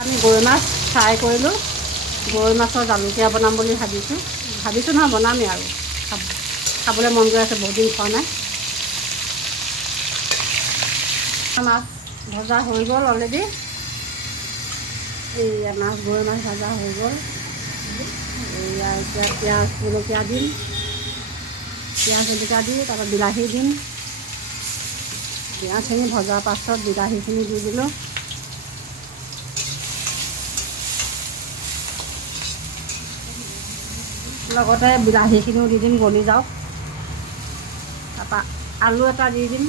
আমি গৰৈ মাছ ফ্ৰাই কৰিলোঁ। গৰৈ মাছৰ জালুকীয়া বনাম বুলি ভাবিছোঁ নহয়, বনামেই আৰু খাবলৈ মন গৈ আছে, বহুত দিন খোৱা নাই। মাছ ভজা হৈ গ'ল অলৰেডি। এইয়া মাছ, গৰৈ মাছ ভজা হৈ গ'ল। এইয়া এতিয়া পিঁয়াজ জলকীয়া দিম, পিঁয়াজ জলকীয়া দি তাৰপৰা বিলাহী দিম। পিঁয়াজখিনি ভজাৰ পাছত বিলাহীখিনি দি দিলোঁ। লগতে বিলাহীখিনিও দি দিম, গলি যাওক। তাৰপৰা আলু এটা দি দিম।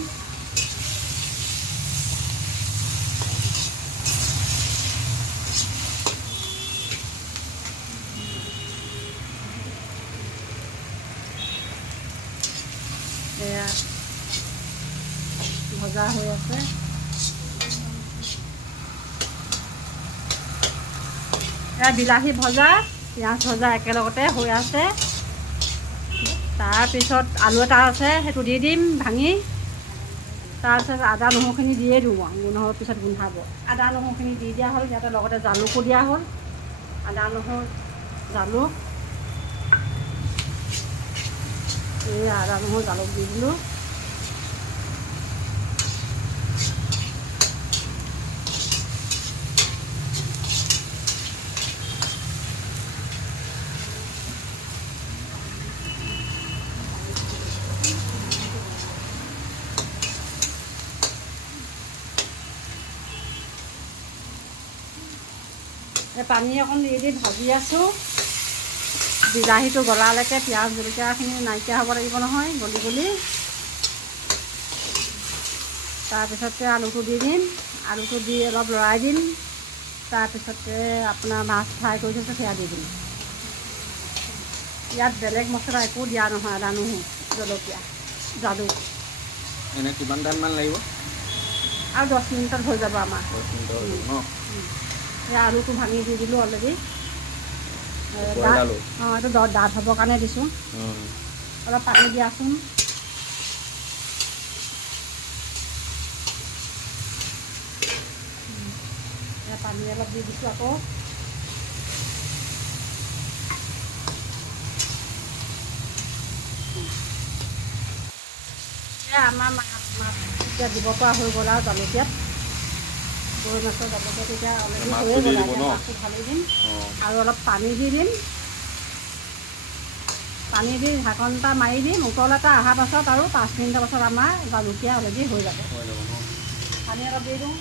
এয়া ভজা হৈ আছে। এয়া বিলাহী ভজা, পিঁয়াজ ভজা একেলগতে হৈ আছে। তাৰপিছত আলু এটা আছে, সেইটো দি দিম ভাঙি। তাৰপিছত আদা নহৰুখিনি দিয়ে দিওঁ আৰু, নহৰু পিছত গোন্ধাব। আদা নহৰুখিনি দি দিয়া হ'ল, ইয়াতে লগতে জালুকো দিয়া হ'ল। আদা নহৰু জালুক, এই আদা নহৰু জালুক দি দিলোঁ। পানী অকণ দি ভাজি আছোঁ। বিলাহীটো গলালৈকে পিঁয়াজ জলকীয়াখিনি নাইকিয়া হ'ব লাগিব নহয়, গলি। তাৰপিছতে আলুটো দি দিম। আলুটো দি অলপ লৰাই দিম। তাৰপিছতে আপোনাৰ মাছ ফ্ৰাই কৰি থৈছোঁ, সেয়া দি দিম। ইয়াত বেলেগ মছলা একো দিয়া নহয়, আদা নহৰু জলকীয়া জালুক। এনে কিমান টাইমমান লাগিব? আৰু 10 মিনিটত হৈ যাব আমাৰ। 10 মিনিটত হৈ যাব ন? এয়া আলুটো ভাঙি দি দিলোঁ অলৰেডি। বইল আলু? অঁ, এইটো ডাঠ হ'বৰ কাৰণে দিছোঁ। অলপ পানী দিয়াচোন। পানী অলপ দি দিছোঁ আকৌ। আমাৰ মাছ এতিয়া দিব পৰা হৈ গ'ল আৰু জালুকীয়াত। গৰৈ মাছৰ জালুকীয়াত এতিয়া অলৰেডি হৈয়ে গ'ল। এতিয়া মাছটো ঢালি দিম আৰু অলপ পানী দি দিম। পানী দি ঢাকন এটা মাৰি দিম। উতল এটা অহাৰ পাছত আৰু 5 মিনিটৰ পাছত আমাৰ জালুকীয়া অলৰেডি হৈ যাব। পানী অলপ দি দিওঁ।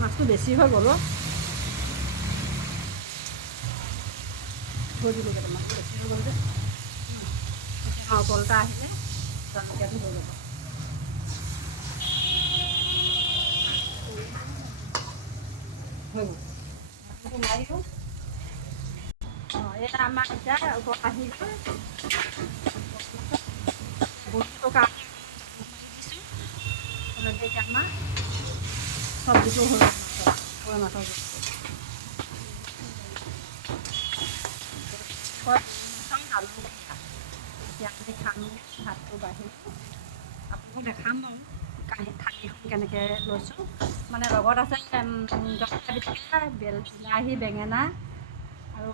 মাছটো বেছি হৈ গ'ল। থৈ দিলোঁ কেইটামান, বেছি হৈ গ'ল যে। উতল এটা আহিলে জালুকীয়াটো হৈ যাব। হৈ গ'ল। মাৰি দিওঁ। অঁ, এয়া আমাৰ এতিয়া উতল আহি গ'ল। অলৰেডি এতিয়া আমাৰ চব্জিটো হৈ গ'ল, গৰৈ মাছৰ জোলটো। এতিয়া আমি খামগৈ, ভাতটো বাঢ়িছোঁ। আপোনালোকক দেখাম বাৰু থালিখন কেনেকৈ লৈছোঁ। মানে লগত আছে জলকীয়া পিটিকা, বিলাহী, বেঙেনা আৰু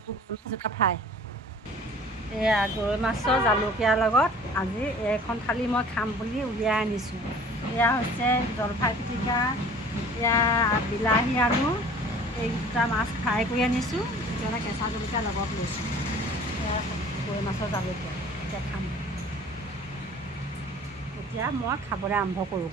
জিকা ফ্ৰাই। এয়া গৰৈ মাছৰ জালুকীয়াৰ লগত আজি এইখন থালি মই খাম বুলি উলিয়াই আনিছোঁ। এয়া হৈছে জলফাই পিটিকা, এয়া বিলাহী আলু, এই দুটা মাছ ফ্ৰাই কৰি আনিছোঁ। এতিয়া কেঁচা জলকীয়া লগত লৈছোঁ। এয়া গৰৈ মাছৰ জালুকীয়া এতিয়া খাম। এতিয়া মই খাবলৈ আৰম্ভ কৰোঁ।